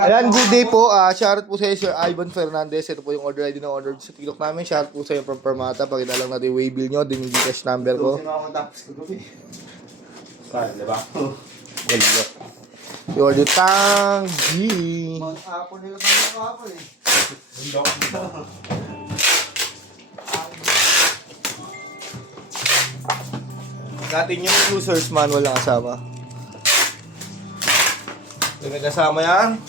Ayan, good day po. Shoutout po sa iyo, Sir Ivan Fernandez. Ito po yung order ID ng order sa TikTok namin. Shoutout po sa iyo from Permata. Pakita lang natin yung waybill nyo. Din yung cash number ko. Saan, diba? Wala. Yung order tang G. Mag-apo nila tayo ako eh. Natin yung user's manual lang kasama. May kasama yan.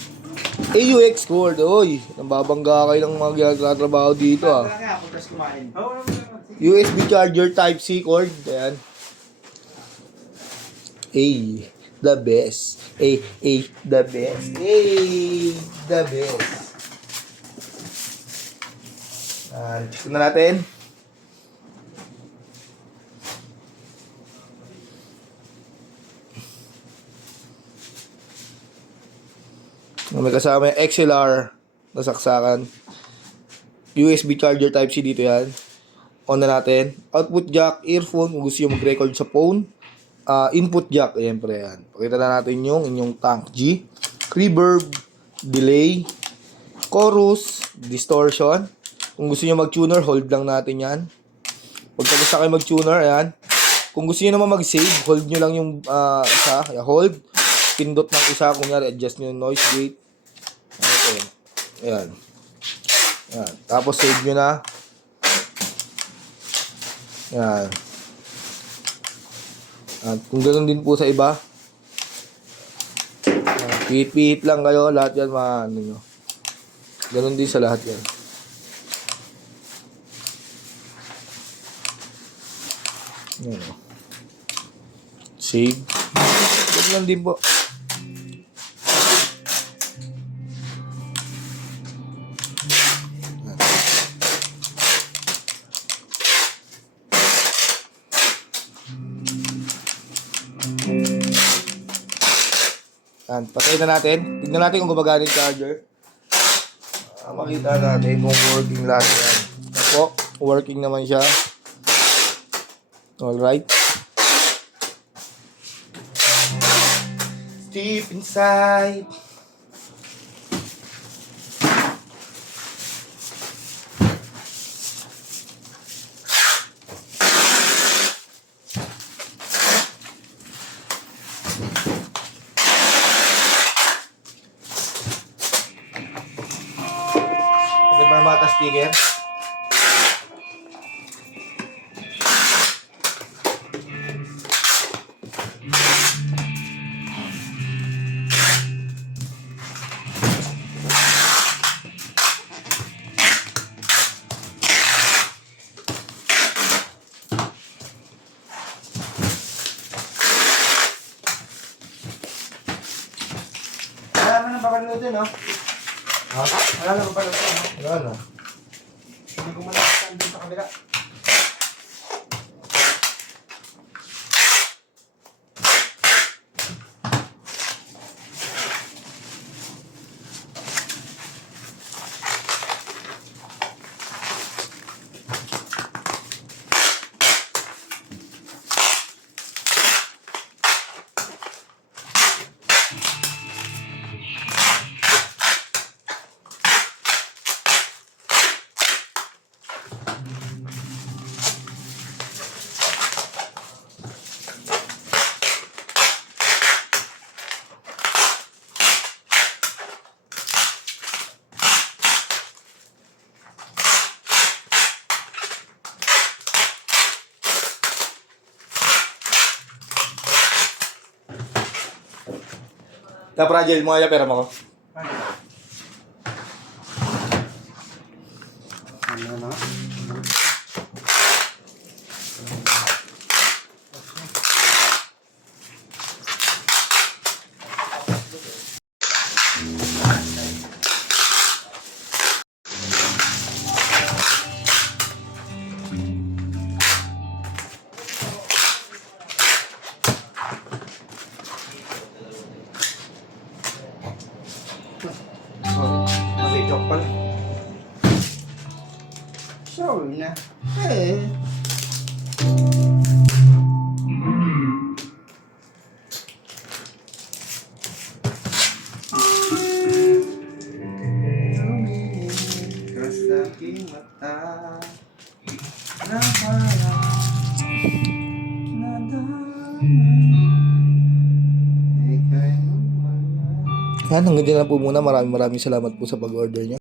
AUX Cord. Oy, nababangga kayo ng mga ginagatrabaho dito ah. USB charger Type-C cord. Ayan. The best. The best. The best. Check na natin. May kasama yung XLR na saksakan. USB charger Type-C dito yan. On na natin. Output jack, earphone kung gusto nyo mag-record sa phone. Input jack, siyempre yan. Pakita na natin yung inyong tank G. Reverb, delay, chorus, distortion. Kung gusto nyo mag-tuner, hold lang natin yan. Pag gusto kayo mag-tuner, ayan. Kung gusto nyo naman mag-save, hold nyo lang yung isa. Hold. Pindot ng isa. Kunyari, adjust nyo yung noise gate. Okay. Ayan. Ayan. Tapos save nyo na. Ayan. At kung ganoon din po sa iba, pihit-pihit lang kayo, lahat yan ano nyo. Ganoon din sa lahat yan. Ayan. Save. Ganoon din po. Yan, patayin na natin. Tignan natin kung gumagana yung charger. Makita natin kung working lahat yan. Ako, working naman siya. Alright. Deep inside. Permata sticker. Wala naman ang papalutin, no? Ha? Wala naman papalutin, no? Wala na. Hindi ko malakasan dun sa kabila. Fragile mo kaya pera mo ko. Ano na? May joke pala. Sure na. Eh. aking mata na parang nadamay. Ika'y nawala. Yan, hanggang dyan na po muna. Maraming salamat po sa pag-order niya.